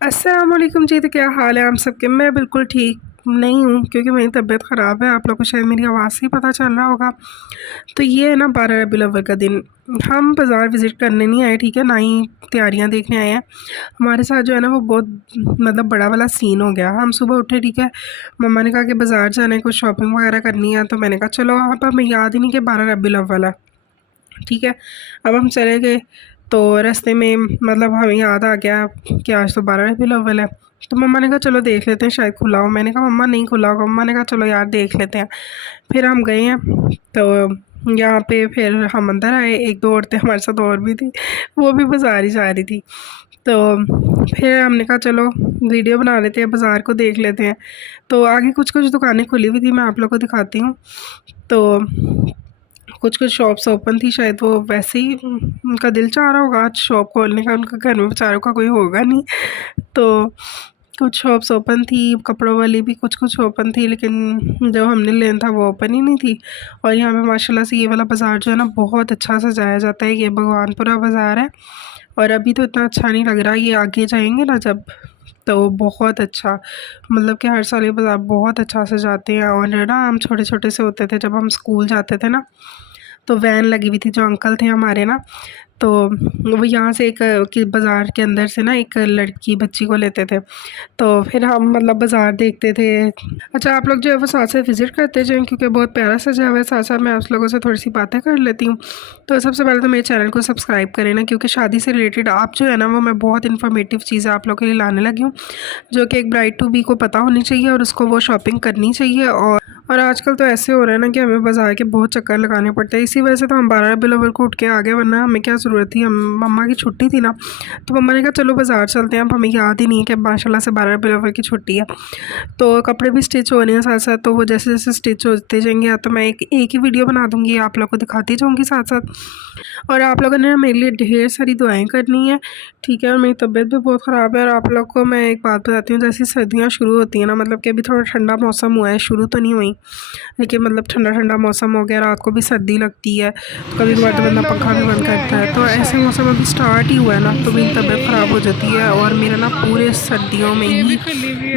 अस्सलाम वालेकुम जी। तो क्या हाल है आप सबके। मैं बिल्कुल ठीक नहीं हूँ क्योंकि मेरी तबीयत ख़राब है। आप लोग को शायद मेरी आवाज़ से ही पता चल रहा होगा। तो ये है ना 12 रबीउल अव्वल का दिन, हम बाज़ार विज़िट करने नहीं आए, ठीक है, ना ही तैयारियां देखने आए हैं। हमारे साथ जो है ना वो बहुत मतलब बड़ा वाला सीन हो गया। हम सुबह उठे, ठीक है, मम्मा ने कहा कि बाज़ार जाना है, कुछ शॉपिंग वगैरह करनी है। तो मैंने कहा चलो। अब हमें याद ही नहीं कि 12 रबीउल अव्वल है, ठीक है। अब हम चले गए तो रास्ते में मतलब हमें याद आ गया कि आज तो 12 रबीउल अव्वल है। तो मम्मा ने कहा चलो देख लेते हैं, शायद खुला हो। मैंने कहा मम्मा नहीं खुला होगा। मम्मा ने कहा चलो यार देख लेते हैं। फिर हम गए हैं तो यहाँ पे फिर हम अंदर आए। एक दो औरतें हमारे साथ और भी थी, वो भी बाज़ार ही जा रही थी। तो फिर हमने कहा चलो वीडियो बना लेते हैं, बाज़ार को देख लेते हैं। तो आगे कुछ कुछ दुकानें खुली हुई थी, मैं आप लोग को दिखाती हूँ। तो कुछ कुछ शॉप्स ओपन थी, शायद वो वैसे ही उनका दिल चाह रहा होगा आज शॉप खोलने का। उनका घर में बेचारों का कोई होगा नहीं। तो कुछ शॉप्स ओपन थी, कपड़ों वाली भी कुछ कुछ ओपन थी, लेकिन जो हमने लेना था वो ओपन ही नहीं थी। और यहाँ पे माशाल्लाह से ये वाला बाज़ार जो है ना बहुत अच्छा सजाया जाता है। ये भगवानपुरा बाज़ार है। और अभी तो इतना अच्छा नहीं लग रहा, ये आगे जाएंगे ना जब, तो बहुत अच्छा, मतलब कि हर साल ये बाज़ार बहुत अच्छा सजाते हैं। और ना हम छोटे छोटे से होते थे जब हम स्कूल जाते थे ना, तो वैन लगी हुई थी, जो अंकल थे हमारे ना, तो वो यहाँ से एक कि बाज़ार के अंदर से ना एक लड़की बच्ची को लेते थे। तो फिर हम मतलब बाज़ार देखते थे। अच्छा, आप लोग जो है वो साथ साथ विज़िट करते जाएँ क्योंकि बहुत प्यारा सजा हुआ है। साथ साथ मैं आप लोगों से थोड़ी सी बातें कर लेती हूँ। तो सबसे पहले तो मेरे चैनल को सब्सक्राइब करें ना, क्योंकि शादी से रिलेटेड आप जो है ना वो मैं बहुत इन्फॉर्मेटिव चीज़ें आप लोगों के लिए लाने लगी हूँ, जो कि एक ब्राइड टू बी को पता होनी चाहिए और उसको वो शॉपिंग करनी चाहिए। और आजकल तो ऐसे हो रहा है ना कि हमें बाज़ार के बहुत चक्कर लगाने पड़ते हैं। इसी वजह से तो हम 12 रबीउल अव्वल को उठ के आ गए, वरना हमें क्या ज़रूरत थी। हम मम्मा की छुट्टी थी ना, तो मम्मा ने कहा चलो बाज़ार चलते हैं। अब हमें याद ही नहीं है कि माशाल्लाह से 12 रबीउल अव्वल की छुट्टी है। तो कपड़े भी स्टिच हो रहे हैं साथ साथ, तो वो जैसे जैसे स्टिच होते जाएंगे या तो मैं एक ही वीडियो बना दूँगी, आप लोग को दिखाती जाऊँगी साथ साथ। और आप लोगों ने मेरे लिए ढेर सारी दुआएं करनी है, ठीक है। और मेरी तबीयत भी बहुत ख़राब है। और आप लोग को मैं एक बात बताती हूँ, जैसी सर्दियाँ शुरू होती हैं ना, मतलब कि अभी थोड़ा ठंडा मौसम हुआ है, शुरू तो नहीं हुई लेकिन मतलब ठंडा ठंडा मौसम हो गया, रात को भी सर्दी लगती है, तो कभी कभार तो बंदा पंखा भी बंद करता है। तो ऐसे मौसम अभी स्टार्ट ही हुआ है ना, तो मेरी तबीयत ख़राब हो जाती है। और मेरा ना पूरे सर्दियों में ही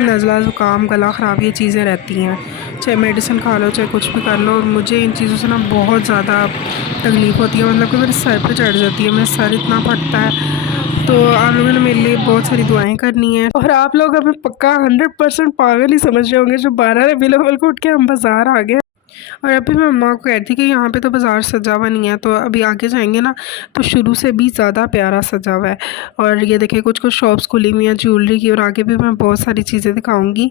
नज़ला ज़ुकाम गला ख़राब ये चीज़ें रहती हैं, चाहे मेडिसिन खा लो चाहे कुछ भी कर लो। और मुझे इन चीज़ों से ना बहुत ज़्यादा तकलीफ़ होती है, मतलब कि मेरे सर पे चढ़ जाती है, मेरा सर इतना फटता है। तो आप लोगों ने मेरे लिए बहुत सारी दुआएं करनी है। और आप लोग हमें पक्का 100% पागल ही समझ रहे होंगे जो 12 रबीउल अव्वल को उठ के हम बाज़ार आ गए। और अभी मैं मम्मा को कह रही थी कि यहाँ पे तो बाज़ार सजा हुआ नहीं है, तो अभी आगे जाएंगे ना तो शुरू से भी ज़्यादा प्यारा सजा हुआ है। और ये देखिए कुछ कुछ शॉप्स खुली हुई हैं ज्वेलरी की, और आगे भी मैं बहुत सारी चीज़ें दिखाऊंगी।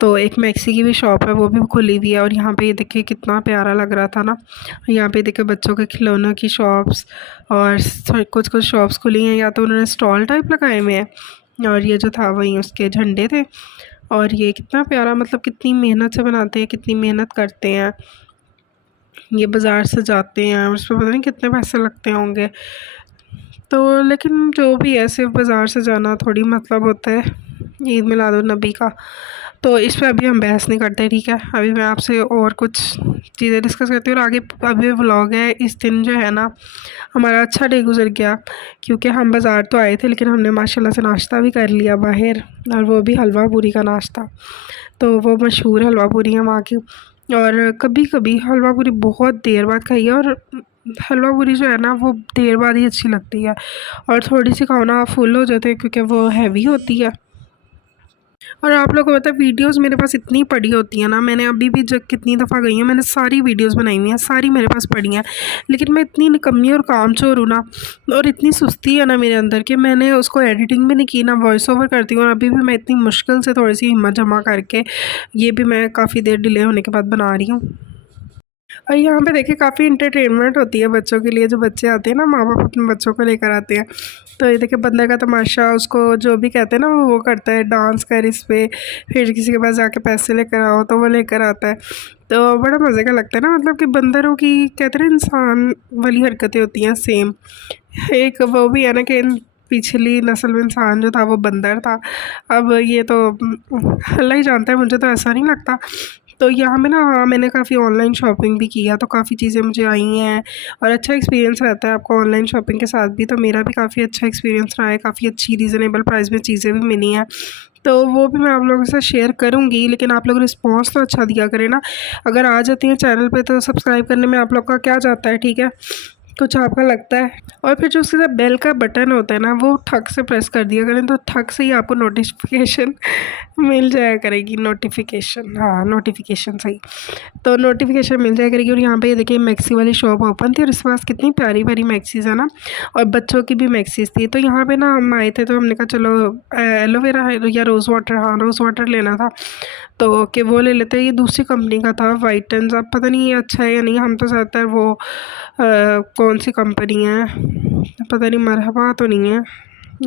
तो एक मैक्सी की भी शॉप है, वो भी खुली हुई है। और यहाँ पे ये देखिए कितना प्यारा लग रहा था ना। यहाँ पे देखिए बच्चों के खिलौनों की शॉप्स, और कुछ कुछ शॉप्स खुली हैं, या तो उन्होंने स्टॉल टाइप लगाए हुए हैं, और ये जो था वही उसके झंडे थे। और ये कितना प्यारा, मतलब कितनी मेहनत से बनाते हैं, कितनी मेहनत करते हैं, ये बाज़ार से जाते हैं, उस पर पता नहीं कितने पैसे लगते होंगे। तो लेकिन जो भी है, सिर्फ बाज़ार से जाना थोड़ी मतलब होता है ईद मिलादुन्नबी का। तो इस पे अभी हम बहस नहीं करते, ठीक है। अभी मैं आपसे और कुछ चीज़ें डिस्कस करती हूँ और आगे अभी व्लॉग है। इस दिन जो है ना हमारा अच्छा डे गुजर गया, क्योंकि हम बाज़ार तो आए थे लेकिन हमने माशाल्लाह से नाश्ता भी कर लिया बाहर, और वो भी हलवा पूरी का नाश्ता। तो वो मशहूर हलवा पूरी है वहाँ की। और कभी कभी हलवा पूरी बहुत देर बाद खाई है, और हलवा पूरी जो है ना वो देर बाद ही अच्छी लगती है। और थोड़ी सी खाओ ना फुल हो जाते हैं, क्योंकि वो हैवी होती है। और आप लोगों को पता है वीडियोस मेरे पास इतनी पड़ी होती हैं ना, मैंने अभी भी जब कितनी दफ़ा गई हूँ मैंने सारी वीडियोस बनाई हुई हैं, सारी मेरे पास पड़ी हैं। लेकिन मैं इतनी निकम्मी और कामचोर हूँ ना, और इतनी सुस्ती है ना मेरे अंदर कि मैंने उसको एडिटिंग भी नहीं की, ना वॉइस ओवर करती हूँ। और अभी भी मैं इतनी मुश्किल से थोड़ी सी हिम्मत जमा करके ये भी मैं काफ़ी देर डिले होने के बाद बना रही हूँ। और यहाँ पे देखिए काफ़ी इंटरटेनमेंट होती है बच्चों के लिए। जो बच्चे आते हैं ना, माँ बाप अपने बच्चों को लेकर आते हैं। तो ये देखिए बंदर का तमाशा, उसको जो भी कहते हैं ना वो करता है, डांस कर इस पे, फिर किसी के पास जाके पैसे लेकर आओ तो वो लेकर आता है। तो बड़ा मज़े का लगता है ना, मतलब कि बंदरों की कहते हैं इंसान वाली हरकतें होती हैं सेम। एक वो भी है ना कि पिछली नस्ल में इंसान जो था वो बंदर था। अब ये तो अल्लाह ही जानता है, मुझे तो ऐसा नहीं लगता। तो यहाँ पे ना हाँ मैंने काफ़ी ऑनलाइन शॉपिंग भी किया, तो काफ़ी चीज़ें मुझे आई हैं और अच्छा एक्सपीरियंस रहता है आपको ऑनलाइन शॉपिंग के साथ भी। तो मेरा भी काफ़ी अच्छा एक्सपीरियंस रहा है, काफ़ी अच्छी रीज़नेबल प्राइस में चीज़ें भी मिली हैं। तो वो भी मैं आप लोगों के साथ शेयर करूँगी, लेकिन आप लोग रिस्पॉन्स तो अच्छा दिया करें ना। अगर आ जाती हैं चैनल पे तो सब्सक्राइब करने में आप लोग का क्या जाता है, ठीक है, कुछ आपका लगता है। और फिर जो उसके साथ बेल का बटन होता है ना, वो ठक से प्रेस कर दिया करें, तो ठक से ही आपको नोटिफिकेशन मिल जाया करेगी। नोटिफिकेशन, हाँ नोटिफिकेशन सही, तो नोटिफिकेशन मिल जाया करेगी। और यहाँ पे देखिए मैक्सी वाली शॉप ओपन थी और इसके पास कितनी प्यारी प्यारी मैक्सीज़ है ना, और बच्चों की भी मैक्सीज़ थी। तो यहाँ पे ना हम आए थे तो हमने कहा चलो एलोवेरा या रोज़ वाटर, हाँ रोज़ वाटर लेना था, तो कि वो ले लेते हैं। ये दूसरी कंपनी का था वाइटन्स, अब पता नहीं ये अच्छा है या नहीं। हम तो ज़्यादातर वो कौन सी कंपनी है पता नहीं, मरहबा तो नहीं है,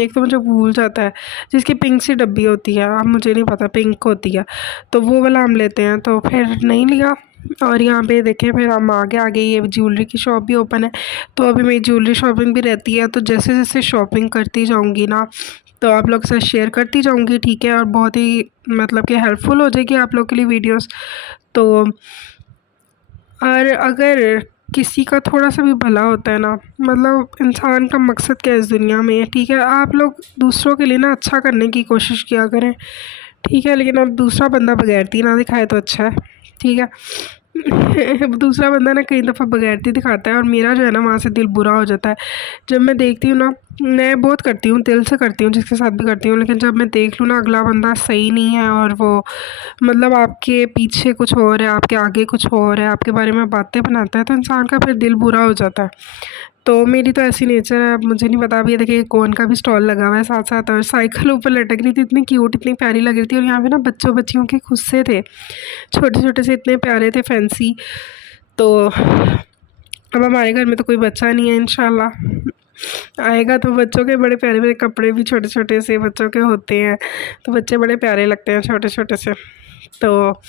एक तो मुझे भूल जाता है, जिसकी पिंक सी डब्बी होती है, अब मुझे नहीं पता, पिंक होती है, तो वो वाला हम लेते हैं। तो फिर नहीं लिया। और यहाँ पे देखें फिर हम आगे आगे ये ज्वेलरी की शॉप भी ओपन है। तो अभी मेरी ज्वेलरी शॉपिंग भी रहती है, तो जैसे जैसे शॉपिंग करती जाऊँगी ना, तो आप लोग से शेयर करती जाऊँगी, ठीक है। और बहुत ही मतलब कि हेल्पफुल हो जाएगी आप लोग के लिए वीडियोस। तो और अगर किसी का थोड़ा सा भी भला होता है ना, मतलब इंसान का मकसद क्या है इस दुनिया में, ठीक है, आप लोग दूसरों के लिए ना अच्छा करने की कोशिश किया करें, ठीक है। लेकिन अब दूसरा बंदा बगैरती ना दिखाए तो अच्छा है, ठीक है। दूसरा बंदा ना कई दफ़ा बगैरती दिखाता है और मेरा जो है ना वहाँ से दिल बुरा हो जाता है जब मैं देखती हूँ ना। मैं बहुत करती हूँ, दिल से करती हूँ, जिसके साथ भी करती हूँ, लेकिन जब मैं देख लूँ ना अगला बंदा सही नहीं है और वो मतलब आपके पीछे कुछ और है, आपके आगे कुछ और है, आपके बारे में बातें बनाता है, तो इंसान का फिर दिल बुरा हो जाता है। तो मेरी तो ऐसी नेचर है। अब मुझे नहीं पता, अभी ये देखिए कोन का भी स्टॉल लगा हुआ है साथ साथ, और साइकिल ऊपर लटक रही थी, इतनी क्यूट इतनी प्यारी लग रही थी। और यहाँ पे ना बच्चों बच्चियों के खुद से थे, छोटे छोटे से इतने प्यारे थे, फैंसी। तो अब हमारे घर में तो कोई बच्चा नहीं है, इंशाल्लाह आएगा तो बच्चों के बड़े प्यारे प्यारे कपड़े भी छोटे छोटे से बच्चों के होते हैं, तो बच्चे बड़े प्यारे लगते हैं छोटे छोटे से। तो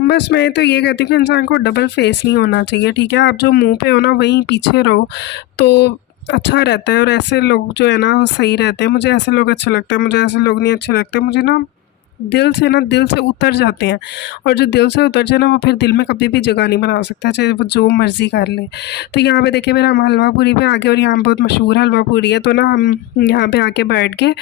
बस मैं तो ये कहती हूँ कि इंसान को डबल फेस नहीं होना चाहिए, ठीक है। आप जो मुंह पे हो ना वहीं पीछे रहो तो अच्छा रहता है। और ऐसे लोग जो है ना वो सही रहते हैं। मुझे ऐसे लोग अच्छे लगते हैं, मुझे ऐसे लोग नहीं अच्छे लगते। मुझे ना दिल से उतर जाते हैं, और जो दिल से उतर जाए ना वो फिर दिल में कभी भी जगह नहीं बना सकता, चाहे वो जो मर्ज़ी कर ले। तो यहाँ पे देखिए फिर हम हलवा पूरी पे आ गए, और यहाँ बहुत मशहूर हलवा पूरी है। तो ना हम यहाँ पे आके बैठ गए,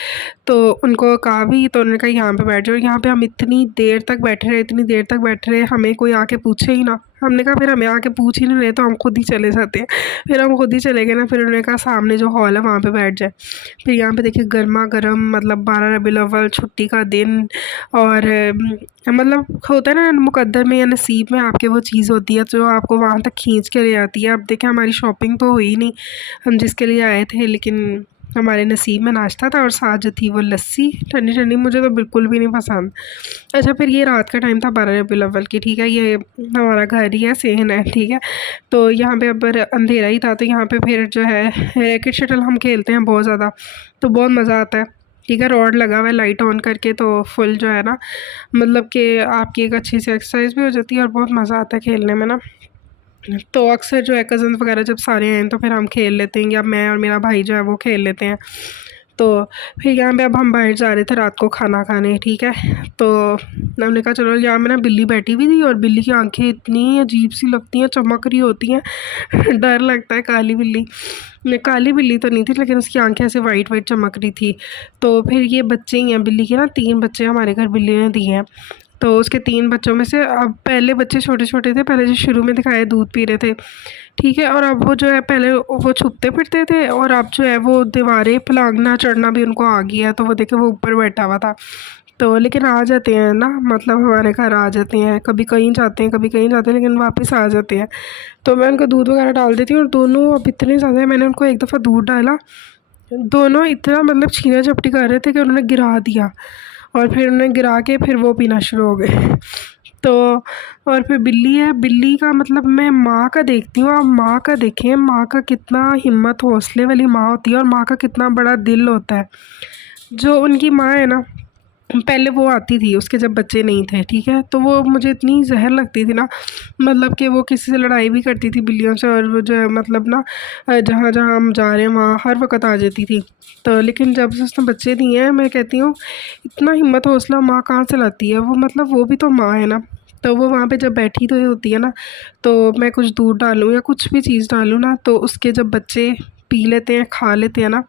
तो उनको कहा भी, तो उन्होंने कहा यहाँ पे बैठ जाओ। और यहाँ पे हम इतनी देर तक बैठे रहे, इतनी देर तक बैठे रहे, हमें कोई आके पूछे ही ना। हमने कहा फिर हमें आके पूछ ही नहीं रहे तो हम खुद ही चले जाते हैं। फिर हम खुद ही चले गए ना। फिर उन्होंने कहा सामने जो हॉल है वहाँ पे बैठ जाए। फिर यहाँ पे देखिए गर्मा गर्म, मतलब 12 रबीउल अव्वल छुट्टी का दिन, और मतलब होता है ना मुकद्दर में या नसीब में आपके वो चीज़ होती है जो आपको वहाँ तक खींच के ले आती है। अब देखें हमारी शॉपिंग तो हुई नहीं हम जिसके लिए आए थे, लेकिन हमारे नसीब में नाश्ता था और साथ जो थी वो लस्सी ठंडी ठंडी, मुझे तो बिल्कुल भी नहीं पसंद। अच्छा फिर ये रात का टाइम था 12 रबीउल अव्वल की, ठीक है, ये हमारा घर ही है, सेहन है, ठीक है। तो यहाँ पे अब अंधेरा ही था, तो यहाँ पे फिर जो है रैकेट शटल हम खेलते हैं बहुत ज़्यादा, तो बहुत मज़ा आता है, ठीक है। रॉड लगा हुआ है, लाइट ऑन करके, तो फुल जो है ना मतलब कि आपकी एक अच्छी सी एक्सरसाइज भी हो जाती है और बहुत मज़ा आता है खेलने में ना। तो अक्सर जो है कज़न्स वगैरह जब सारे हैं तो फिर हम खेल लेते हैं, या मैं और मेरा भाई जो है वो खेल लेते हैं। तो फिर यहाँ पे अब हम बाहर जा रहे थे रात को खाना खाने, ठीक है। तो हमने कहा चलो, यहाँ में ना बिल्ली बैठी हुई थी और बिल्ली की आंखें इतनी अजीब सी लगती हैं, चमक रही होती हैं डर लगता है। काली बिल्ली, काली बिल्ली तो नहीं थी लेकिन उसकी आंखें ऐसे वाइट वाइट चमक रही थी। तो फिर ये बच्चे ही हैं बिल्ली के ना, 3 बच्चे हमारे घर बिल्ली ने दिए हैं। तो उसके 3 बच्चों में से अब पहले बच्चे छोटे छोटे थे, पहले जो शुरू में दिखाए दूध पी रहे थे, ठीक है। और अब वो जो है पहले वो छुपते फिरते थे, और अब जो है वो दीवारें फलांगना चढ़ना भी उनको आ गया है। तो वो देखे वो ऊपर बैठा हुआ था। तो लेकिन आ जाते हैं ना, मतलब हमारे घर आ जाते हैं, कभी कहीं जाते हैं कभी कहीं जाते हैं, लेकिन वापस आ जाते हैं। तो मैं उनको दूध वगैरह डाल देती हूँ, और दोनों अब इतने ज़्यादा, मैंने उनको एक दफ़ा दूध डाला, दोनों इतना मतलब छीना झपटी कर रहे थे कि उन्होंने गिरा दिया, और फिर उन्होंने गिरा के फिर वो पीना शुरू हो गए। तो और फिर बिल्ली है, बिल्ली का मतलब मैं माँ का देखती हूँ, आप माँ का देखें, माँ का कितना हिम्मत हौसले वाली माँ होती है, और माँ का कितना बड़ा दिल होता है। जो उनकी माँ है ना, पहले वो आती थी उसके जब बच्चे नहीं थे, ठीक है, तो वो मुझे इतनी जहर लगती थी ना, मतलब कि वो किसी से लड़ाई भी करती थी बिल्लियों से, और वो जो है मतलब ना जहाँ जहाँ हम जा रहे हैं वहाँ हर वक्त आ जाती थी। तो लेकिन जब से उसने बच्चे दिए हैं, मैं कहती हूँ इतना हिम्मत हौसला माँ कहाँ से लाती है वो, मतलब वो भी तो माँ है ना। तो वो वहाँ पे जब बैठी तो ये होती है ना, तो मैं कुछ दूध डालूँ या कुछ भी चीज़ डालूँ ना, तो उसके जब बच्चे पी लेते हैं, खा लेते हैं ना,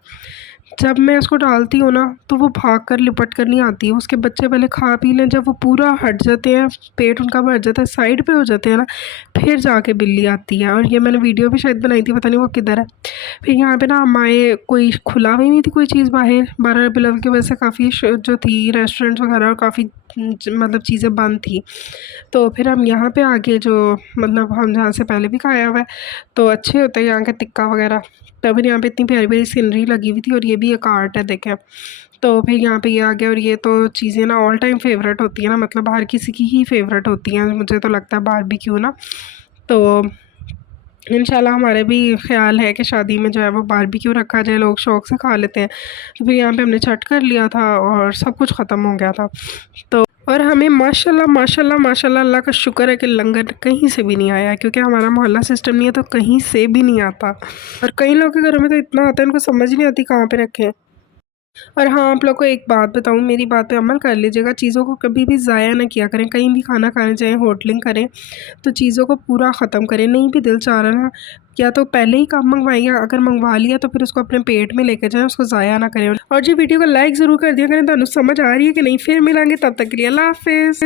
जब मैं उसको डालती हूँ ना, तो वो भाग कर लिपट कर नहीं आती है। उसके बच्चे पहले खा पी लें, जब वो पूरा हट जाते हैं, पेट उनका भर जाता है, साइड पे हो जाते हैं ना, फिर जाके बिल्ली आती है। और ये मैंने वीडियो भी शायद बनाई थी, पता नहीं वो किधर है। फिर यहाँ पे ना हमारे कोई खुला भी नहीं थी कोई चीज़ बाहर, 12 रबीउल की वजह से काफ़ी जो थी रेस्टोरेंट्स वगैरह और काफ़ी मतलब चीज़ें बंद थी। तो फिर हम यहाँ पे आके जो मतलब हम जहाँ से पहले भी खाया हुआ है, तो अच्छे होते हैं यहाँ के टिक्का वगैरह। तो फिर यहाँ पे इतनी प्यारी प्यारी सीनरी लगी हुई थी, और ये भी एक आर्ट है देखें। तो फिर यहाँ पे ये आ गया, और ये तो चीज़ें ना ऑल टाइम फेवरेट होती है ना, मतलब हर किसी की ही फेवरेट होती हैं, मुझे तो लगता है बारबेक्यू ना। तो इंशाल्लाह हमारे भी ख्याल है कि शादी में जो है वो बारबेक्यू रखा जाए, लोग शौक़ से खा लेते हैं। तो फिर यहाँ पे हमने छठ कर लिया था और सब कुछ ख़त्म हो गया था। तो और हमें माशाल्लाह माशाल्लाह माशाल्लाह अल्लाह का शुक्र है कि लंगर कहीं से भी नहीं आया, क्योंकि हमारा मोहल्ला सिस्टम नहीं है, तो कहीं से भी नहीं आता। और कई लोगों के घरों में तो इतना आता है, उनको समझ ही नहीं आती कहाँ पे रखें। और हाँ, आप लोग को एक बात बताऊँ, मेरी बात पे अमल कर लीजिएगा, चीज़ों को कभी भी ज़ाया ना किया करें। कहीं भी खाना खाने जाएँ, होटलिंग करें, तो चीज़ों को पूरा ख़त्म करें। नहीं भी दिल चाह रहा ना, या तो पहले ही काम मँगवाइए, अगर मँगवा लिया तो फिर उसको अपने पेट में लेकर जाएँ, उसको ज़ाया ना करें। और जी वीडियो को लाइक ज़रूर कर दिया करें। ਤੁਹਾਨੂੰ समझ आ रही है कि नहीं? फिर मिलेंगे, तब तक के लिए अल्लाह हाफ़िज़।